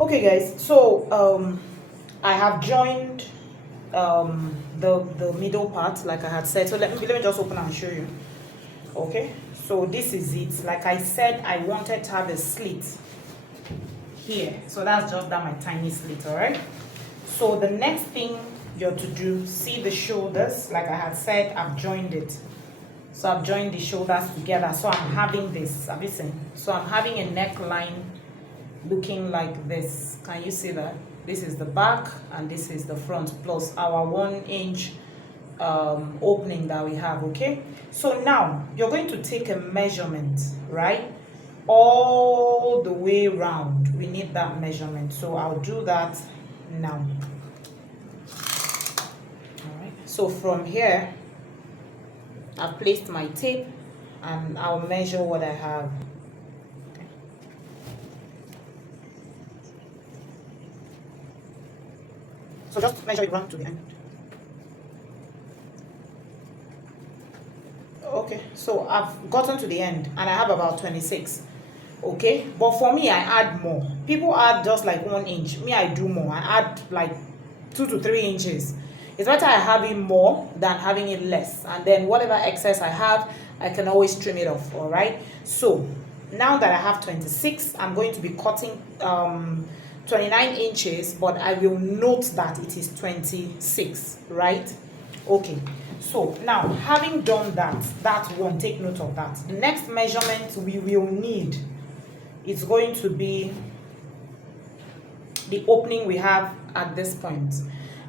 Okay guys, so I have joined the middle part like I had said. So let me just open and show you. Okay, so this is it. Like I said, I wanted to have a slit here, so that's just that, my tiny slit. All right, so the next thing you're to do, see the shoulders. Like I had said, I've joined it. So I've joined the shoulders together. So I'm having this, have you seen? So I'm having a neckline looking like this. Can you see that? This is the back and this is the front, plus our 1 inch opening that we have. Okay, so now you're going to take a measurement, right, all the way around. We need that measurement, so I'll do that now. All right, so from here I've placed my tape and I'll measure what I have. So just measure it round to the end. Okay, so I've gotten to the end and I have about 26. Okay, but for me, I add more. People add just like 1 inch. Me, I do more. I add like 2 to 3 inches. It's better I have it more than having it less. And then whatever excess I have, I can always trim it off. All right. So now that I have 26, I'm going to be cutting 29 inches, but I will note that it is 26, right? Okay, so now having done that one, take note of that. The next measurement we will need is going to be the opening we have at this point.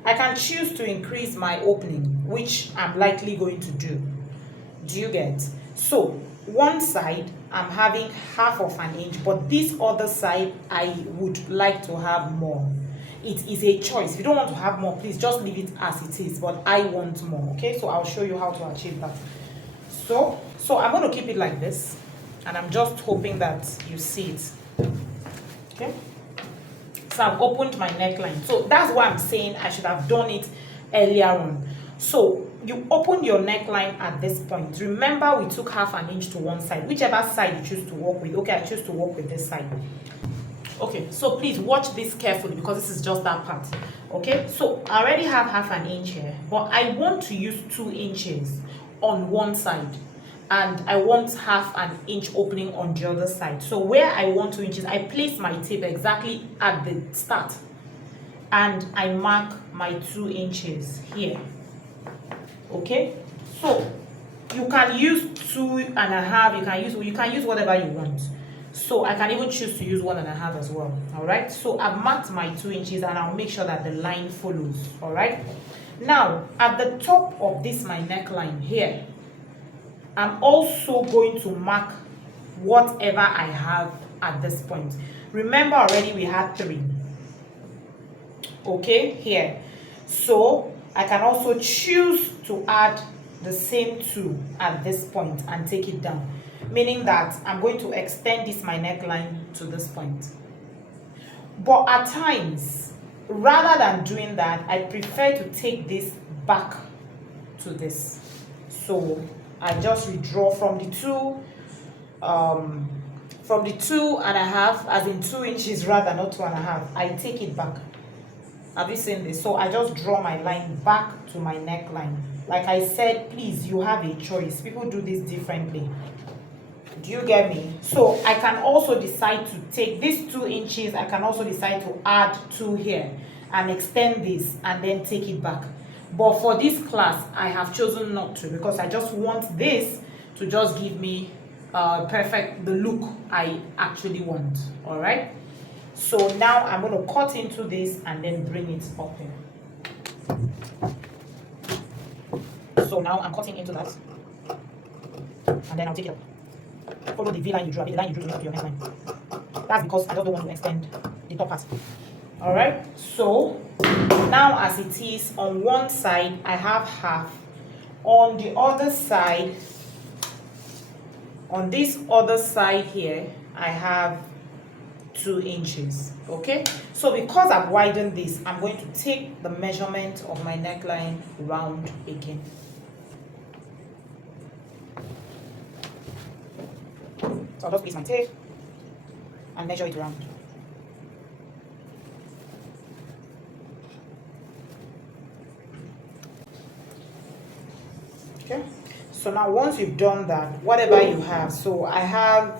I can choose to increase my opening, which I'm likely going to do. Do you get? So one side I'm having 1/2 an inch, but this other side I would like to have more. It is a choice. If you don't want to have more, please just leave it as it is, but I want more. Okay, so I'll show you how to achieve that. So I'm going to keep it like this, and I'm just hoping that you see it. Okay, so I've opened my neckline. So that's why I'm saying I should have done it earlier on. So you open your neckline at this point. Remember, we took 1/2 an inch to one side, whichever side you choose to work with. Okay, I choose to work with this side. Okay, so please watch this carefully because this is just that part. Okay, so I already have 1/2 an inch here, but I want to use 2 inches on one side and I want 1/2 an inch opening on the other side. So where I want 2 inches, I place my tape exactly at the start and I mark my 2 inches here. Okay, so you can use 2.5, you can use whatever you want. So I can even choose to use 1.5 as well. All right, so I've marked my 2 inches and I'll make sure that the line follows. All right, now at the top of this my neckline here, I'm also going to mark whatever I have at this point. Remember, already we had 3. Okay, here, so I can also choose to add the same 2 at this point and take it down, meaning that I'm going to extend this my neckline to this point. But at times, rather than doing that, I prefer to take this back to this. So I just withdraw from the 2.5, as in 2 inches rather, not 2.5. I take it back. Have you seen this? So I just draw my line back to my neckline. Like I said, please, you have a choice. People do this differently. Do you get me? So I can also decide to take these 2 inches. I can also decide to add 2 here and extend this and then take it back. But for this class, I have chosen not to because I just want this to just give me the look I actually want. All right. So now I'm going to cut into this and then bring it up here. So now I'm cutting into that and then I'll take it up. Follow the V line you drew. The line you drew to your neckline. That's because I just don't want to extend the top part. All right, so now as it is, on one side I have 1/2, on the other side, on this other side here, I have 2 inches. Okay, so because I've widened this, I'm going to take the measurement of my neckline round again. So I'll just place my tape and measure it round. So now once you've done that, whatever you have, so I have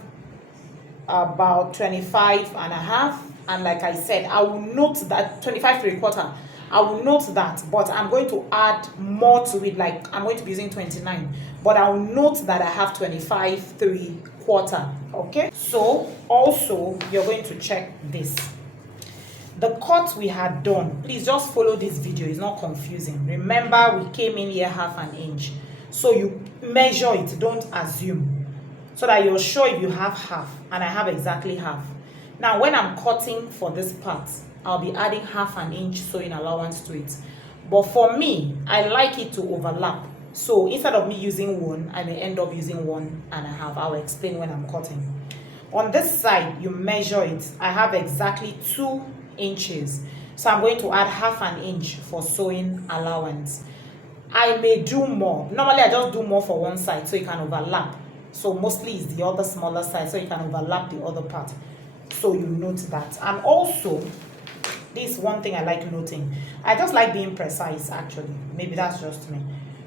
about 25 and a half, and like I said, I will note that 25 3/4, I will note that, but I'm going to add more to it, like I'm going to be using 29, but I will note that I have 25 3/4. Okay, so also you're going to check this, the cut we had done. Please just follow this video, it's not confusing. Remember, we came in here 1/2 inch, so you measure it, don't assume, so that you're sure if you have half, and I have exactly half. Now when I'm cutting for this part, I'll be adding 1/2 inch sewing allowance to it, but for me, I like it to overlap, so instead of me using 1, I may end up using 1.5. I'll explain when I'm cutting. On this side, you measure it, I have exactly 2 inches, so I'm going to add 1/2 inch for sewing allowance. I may do more. Normally I just do more for one side so it can overlap, so mostly it's the other smaller side so you can overlap the other part, so you note that. And also, this one thing I like noting, I just like being precise, actually, maybe that's just me.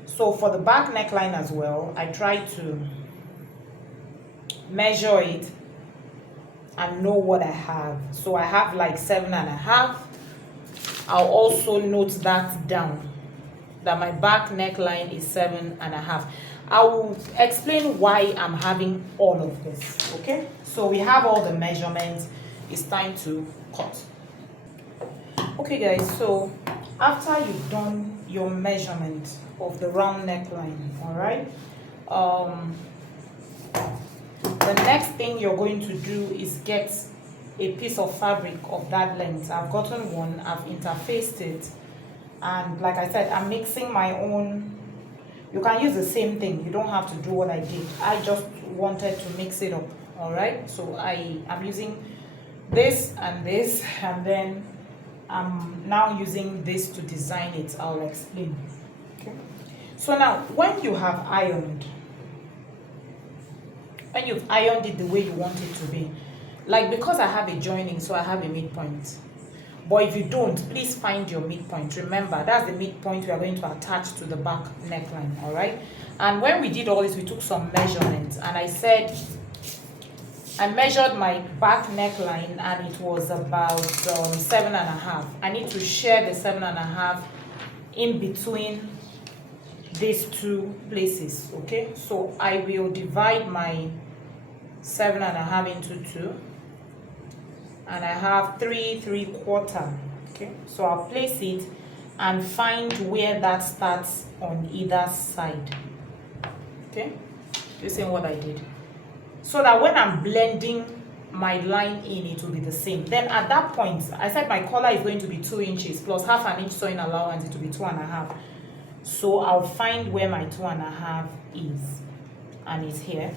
So for the back neckline as well, I try to measure it and know what I have. So I have like 7.5. I'll also note that down, that my back neckline is 7.5. I will explain why I'm having all of this. Okay, so we have all the measurements, it's time to cut. Okay guys, so after you've done your measurement of the round neckline, all right, the next thing you're going to do is get a piece of fabric of that length. I've gotten one, I've interfaced it, and like I said, I'm mixing my own. You can use the same thing, you don't have to do what I did. I just wanted to mix it up, all right? So I'm using this, and then I'm now using this to design it. I'll explain. Okay, so now when you have ironed, when you've ironed it the way you want it to be, like because I have a joining, so I have a midpoint, but if you don't, please find your midpoint. Remember, that's the midpoint we are going to attach to the back neckline, all right? And when we did all this, we took some measurements, and I said I measured my back neckline and it was about 7.5. I need to share the 7.5 in between these two places. Okay, so I will divide my 7.5 into 2, and I have 3 3/4. Okay, so I'll place it and find where that starts on either side. Okay, you see what I did, so that when I'm blending my line in, it will be the same. Then at that point, I said my collar is going to be 2 inches plus 1/2 inch sewing allowance, it will be 2.5. So I'll find where my 2.5 is, and it's here.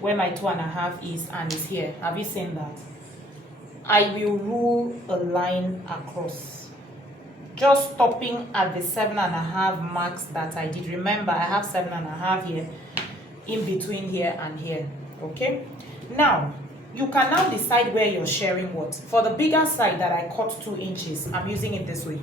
Where my 2.5 is, and it's here. Have you seen that? I will rule a line across, just stopping at the 7.5 marks that I did. Remember, I have 7.5 here, in between here and here. Okay, now you can now decide where you're sharing what. For the bigger side that I cut 2 inches, I'm using it this way.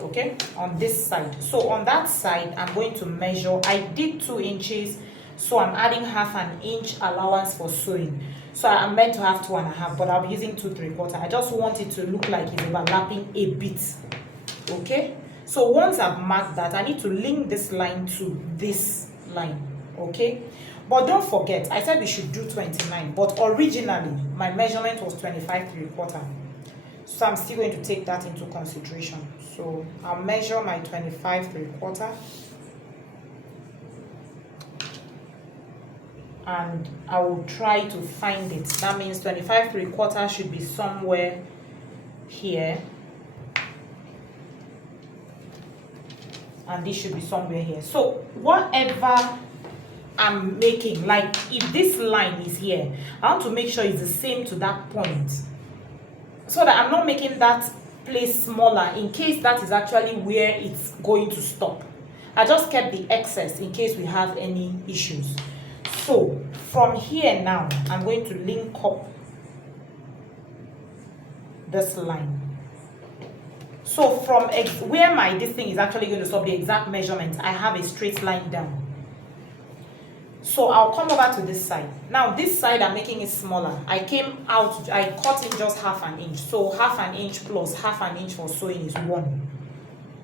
Okay, on this side. So on that side, I'm going to measure. I did 2 inches, so I'm adding 1/2 inch allowance for sewing. So I'm meant to have 2.5, but I'll be using 2 3/4. I just want it to look like it's overlapping a bit. Okay, so once I've marked that, I need to link this line to this line. Okay, but don't forget, I said we should do 29, but originally my measurement was 25 3/4. So I'm still going to take that into consideration. So I'll measure my 25 3/4, and I will try to find it. That means 25 3/4 should be somewhere here, and this should be somewhere here. So whatever I'm making, like if this line is here, I want to make sure it's the same to that point, so that I'm not making that place smaller in case that is actually where it's going to stop. I just kept the excess in case we have any issues. So from here now, I'm going to link up this line. So from where my this thing is actually going to stop, the exact measurement, I have a straight line down. So I'll come over to this side. Now this side I'm making it smaller. I came out, I cut in just half an inch. So half an inch plus half an inch for sewing is 1.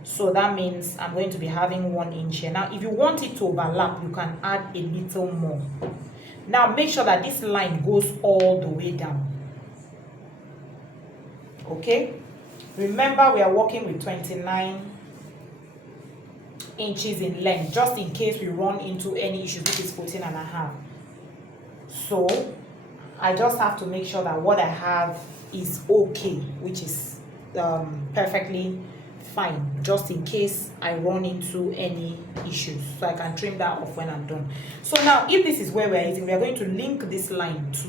So that means I'm going to be having 1 inch here. Now if you want it to overlap, you can add a little more. Now make sure that this line goes all the way down. Okay? Remember, we are working with 29 inches in length, just in case we run into any issues with this 14.5. So I just have to make sure that what I have is okay, which is perfectly fine, just in case I run into any issues, so I can trim that off when I'm done. So now if this is where we're hitting, we are going to link this line to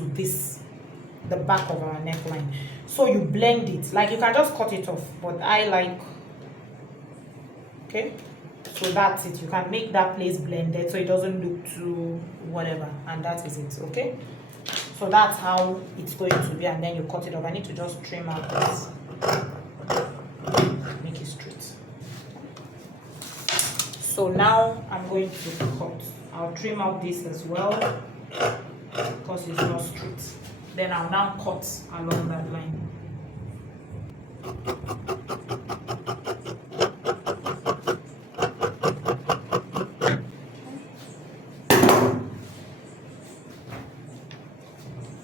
the back of our neckline. So you blend it, like you can just cut it off, but I like, okay, so that's it. You can make that place blended so it doesn't look too whatever, and that is it. Okay, so that's how it's going to be, and then you cut it off. I need to just trim out this, make it straight. So now I'm going to cut. I'll trim out this as well because it's not straight. Then I'll now cut along that line.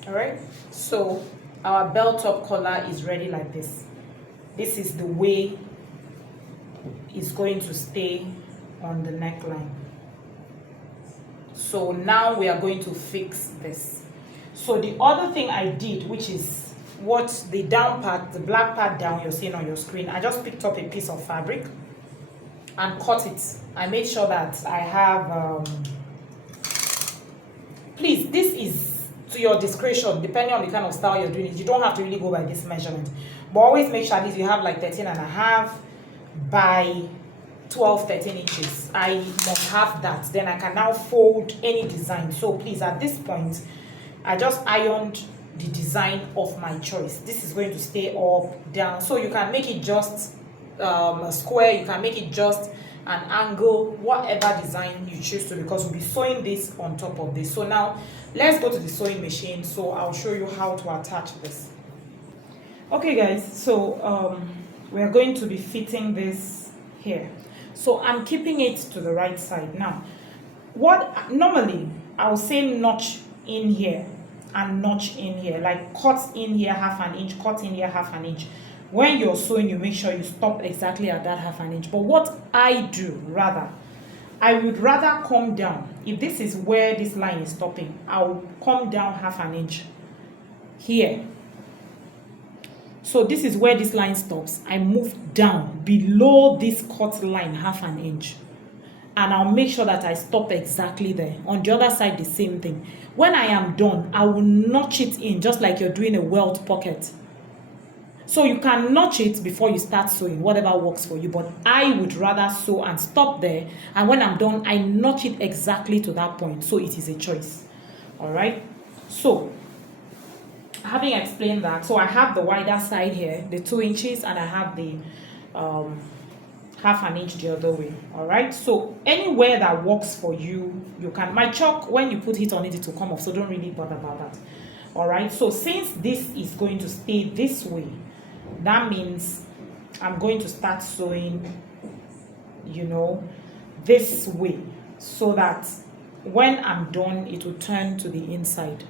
Alright, so our belt top collar is ready like this. This is the way it's going to stay on the neckline. So now we are going to fix this. So the other thing I did, which is what the down part, the black part down you're seeing on your screen, I just picked up a piece of fabric and cut it. I made sure that I have, please, this is to your discretion, depending on the kind of style you're doing it. You don't have to really go by this measurement, but always make sure at least you have like 13.5 by 12, 13 inches. I must have that. Then I can now fold any design. So please, at this point, I just ironed the design of my choice. This is going to stay up, down. So you can make it just a square, you can make it just an angle, whatever design you choose to, because we'll be sewing this on top of this. So now let's go to the sewing machine. So I'll show you how to attach this. Okay guys, so we are going to be fitting this here. So I'm keeping it to the right side. Now, what normally I will say notch in here and notch in here, like cut in here half an inch, cut in here half an inch. When you're sewing, you make sure you stop exactly at that half an inch. But what I do rather, I would rather come down. If this is where this line is stopping, I'll come down half an inch here. So this is where this line stops. I move down below this cut line half an inch. And I'll make sure that I stop exactly there. On the other side, the same thing. When I am done, I will notch it in just like you're doing a welt pocket. So you can notch it before you start sewing, whatever works for you. But I would rather sew and stop there. And when I'm done, I notch it exactly to that point. So it is a choice. All right. So having explained that, so I have the wider side here, the 2 inches, and I have the half an inch the other way. All right, so anywhere that works for you, you can. My chalk, when you put it on it, it will come off, so don't really bother about that. All right, so since this is going to stay this way, that means I'm going to start sewing, you know, this way, so that when I'm done, it will turn to the inside.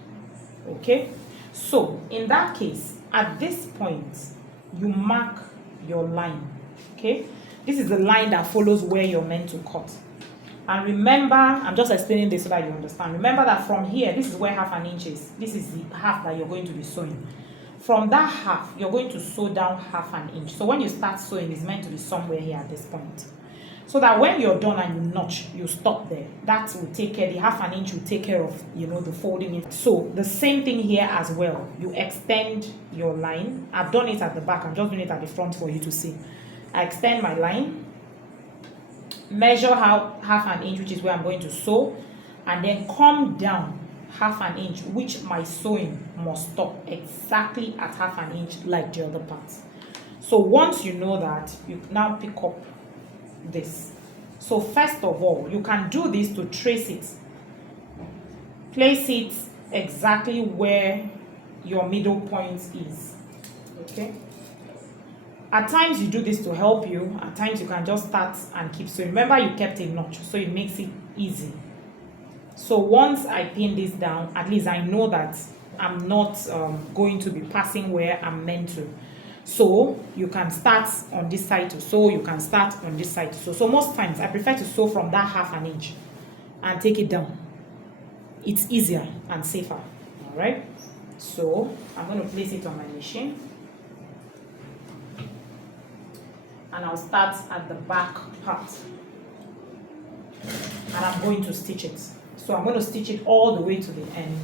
Okay, so in that case, at this point, you mark your line. Okay, this is the line that follows where you're meant to cut. And remember, I'm just explaining this so that you understand. Remember that from here, this is where half an inch is. This is the half that you're going to be sewing. From that half, you're going to sew down half an inch. So when you start sewing, it's meant to be somewhere here at this point. So that when you're done and you notch, you stop there. That will take care, the half an inch will take care of, you know, the folding it. So the same thing here as well. You extend your line. I've done it at the back. I'm just doing it at the front for you to see. I extend my line, measure out half an inch, which is where I'm going to sew, and then come down half an inch, which my sewing must stop exactly at half an inch like the other part. So once you know that, you now pick up this. So first of all, you can do this to trace it. Place it exactly where your middle point is. Okay? At times you do this to help you. At times you can just start and keep. So remember you kept a notch, so it makes it easy. So once I pin this down, at least I know that I'm not going to be passing where I'm meant to. So you can start on this side to sew, you can start on this side to sew. So most times I prefer to sew from that 1/2 inch and take it down. It's easier and safer. All right. So I'm going to place it on my machine. And I'll start at the back part. And I'm going to stitch it. So I'm going to stitch it all the way to the end.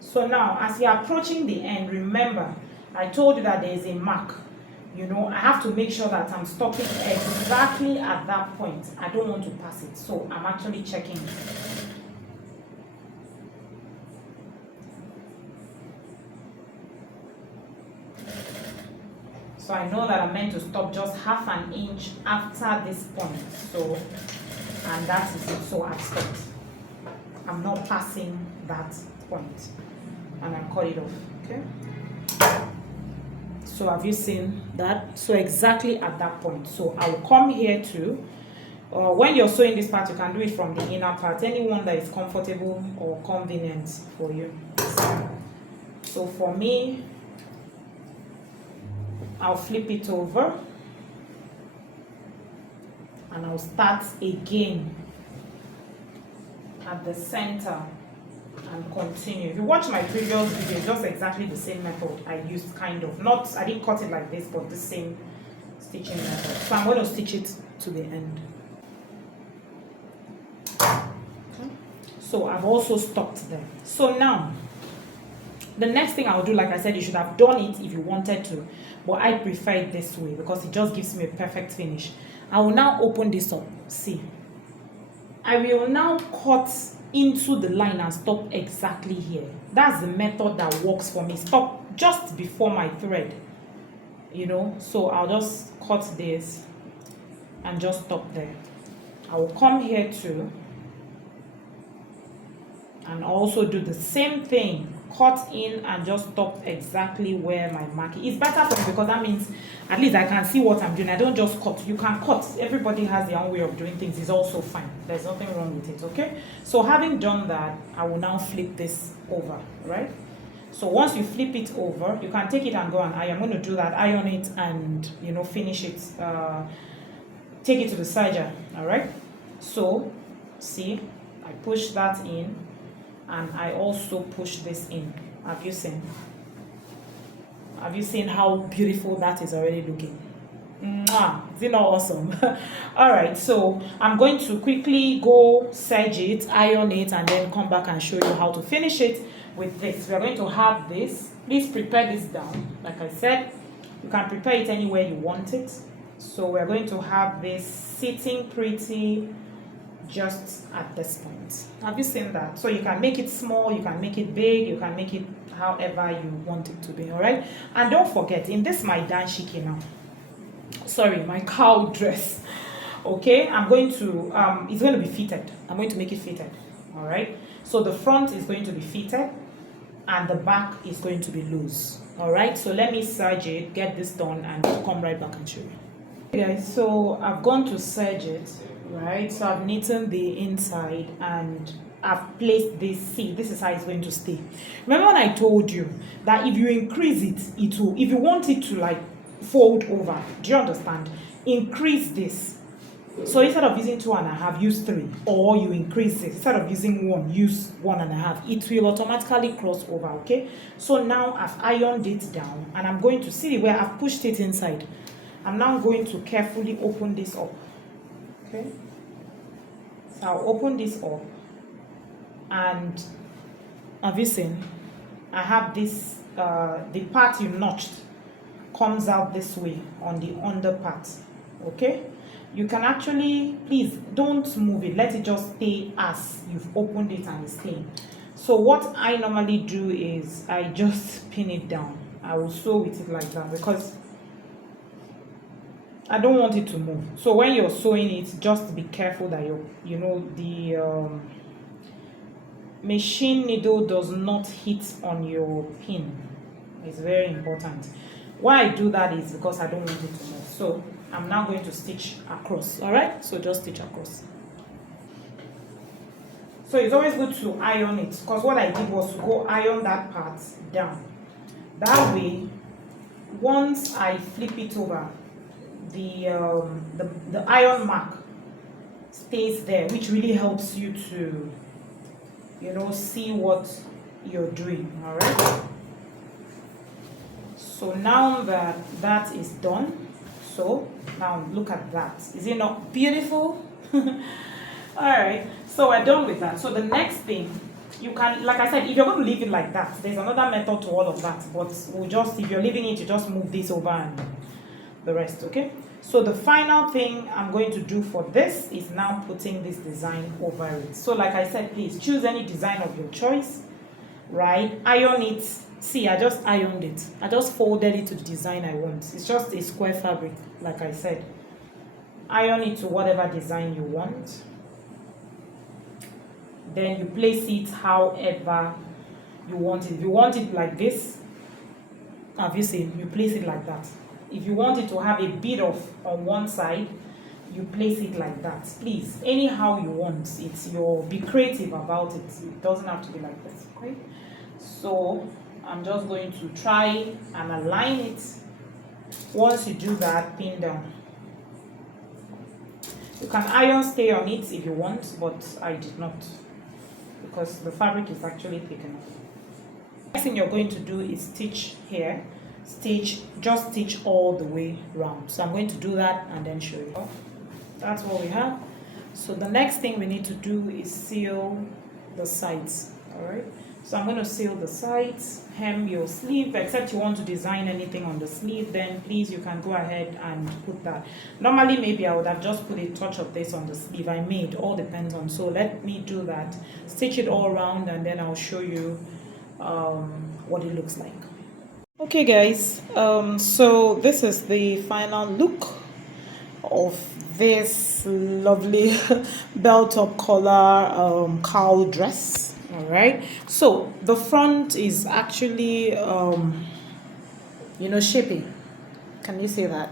So now, as you're approaching the end, remember, I told you that there is a mark. You know, I have to make sure that I'm stopping exactly at that point. I don't want to pass it, so I'm actually checking it. So I know that I'm meant to stop just 1/2 inch after this point. So, and that is it. So I've stopped. I'm not passing that point. And I cut it off. Okay. So have you seen that? So exactly at that point. So I will come here too. When you're sewing this part, you can do it from the inner part. Anyone that is comfortable or convenient for you. So for me, I'll flip it over and I'll start again at the center and continue. If you watch my previous video, it's just exactly the same method I used, kind of. Not, I didn't cut it like this, but the same stitching method. So I'm going to stitch it to the end. Okay. So I've also stopped there. So now, the next thing I'll do, like I said, you should have done it if you wanted to, but I prefer it this way because it just gives me a perfect finish. I will now open this up. See, I will now cut into the line and stop exactly here. That's the method that works for me. Stop just before my thread, you know. So I'll just cut this and just stop there. I will come here too and also do the same thing. Cut in and just stop exactly where my mark is. It's better for me because that means at least I can see what I'm doing. I don't just cut. You can cut. Everybody has their own way of doing things. It's also fine. There's nothing wrong with it, okay? So having done that, I will now flip this over, right? So once you flip it over, you can take it and go and iron. I'm going to do that, iron it and, you know, finish it. Take it to the serger, all right? So, see, I push that in. And I also push this in. Have you seen? Have you seen how beautiful that is already looking? Mwah! Is it not awesome? All right, so I'm going to quickly go serge it, iron it, and then come back and show you how to finish it with this. We're going to have this. Please prepare this down. Like I said, you can prepare it anywhere you want it. So we're going to have this sitting pretty just at this point. Have you seen that? So you can make it small, you can make it big, you can make it however you want it to be, all right? And don't forget, in this my danshiki now, sorry, my cow dress, okay, I'm going to, it's going to be fitted. I'm going to make it fitted, all right? So the front is going to be fitted and the back is going to be loose, all right? So let me serge it, get this done, and come right back and show you. Okay, guys, so I've gone to serge it. Right, so I've knitted the inside and I've placed this. See, this is how it's going to stay. Remember when I told you that if you increase it, it will, if you want it to like fold over, do you understand? Increase this. So instead of using 2.5, use 3, or you increase it. Instead of using 1, use 1.5. It will automatically cross over, okay? So now I've ironed it down and I'm going to see where I've pushed it inside. I'm now going to carefully open this up. Okay, so I'll open this up and have you seen? I have this, the part you notched comes out this way on the under part. Okay, you can actually, please don't move it, let it just stay as you've opened it and it's staying. So what I normally do is I just pin it down. I will sew with it like that because I don't want it to move. So when you're sewing it, just be careful that the machine needle does not hit on your pin. It's very important. Why I do that is because I don't want it to move. So I'm now going to stitch across. All right, so just stitch across. So it's always good to iron it, because what I did was to go iron that part down. That way, once I flip it over, the iron mark stays there, which really helps you to see what you're doing. All right, so now that is done, so now look at that. Is it not beautiful? All right, so we're done with that. So the next thing, you can, like I said, if you're going to leave it like that, there's another method to all of that, but if you're leaving it, you just move this over and the rest. Okay, so the final thing I'm going to do for this is now putting this design over it. So like I said, please choose any design of your choice, right? Iron it. See, I just ironed it. I just folded it to the design I want. It's just a square fabric, like I said. Iron it to whatever design you want. Then you place it however you want it. If you want it like this, obviously you place it like that. If you want it to have a bit of on one side, you place it like that. Please, anyhow you want it. Be creative about it. It doesn't have to be like this. Okay, so I'm just going to try and align it. Once you do that, pin down. You can iron stay on it if you want, but I did not, because the fabric is actually thick enough. Next thing you're going to do is stitch here. Just stitch all the way round. So I'm going to do that and then show you. That's what we have. So the next thing we need to do is seal the sides. All right, so I'm going to seal the sides, hem your sleeve, except you want to design anything on the sleeve, then please you can go ahead and put that. Normally maybe I would have just put a touch of this on the sleeve. I may, it all depends on. So let me do that, stitch it all around, and then I'll show you what it looks like. Okay guys, so this is the final look of this lovely belt top collar cowl dress. All right, so the front is actually shaping. Can you see that?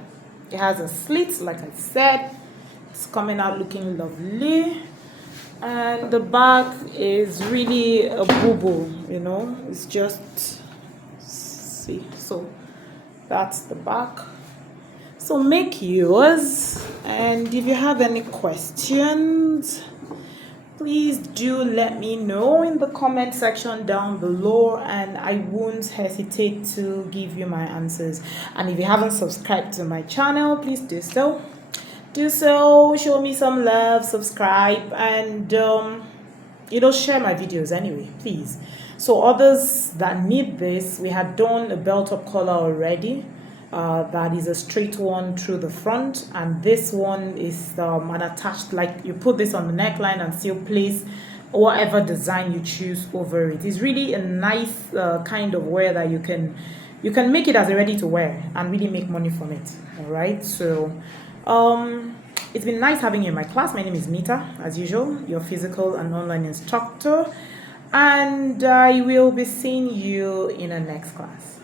It has a slit, like I said. It's coming out looking lovely, and the back is really a boo-boo. It's just, see, so that's the back. So make yours, and if you have any questions, please do let me know in the comment section down below, and I won't hesitate to give you my answers. And if you haven't subscribed to my channel, please do so. Show me some love, subscribe, and share my videos anyway, please. So others that need this, we had done a belt top collar already. That is a straight one through the front, and this one is an attached, like you put this on the neckline and still place whatever design you choose over it. It's really a nice kind of wear that you can make it as a ready to wear and really make money from it. All right, so it's been nice having you in my class. My name is Nita, as usual, your physical and online instructor, and I will be seeing you in the next class.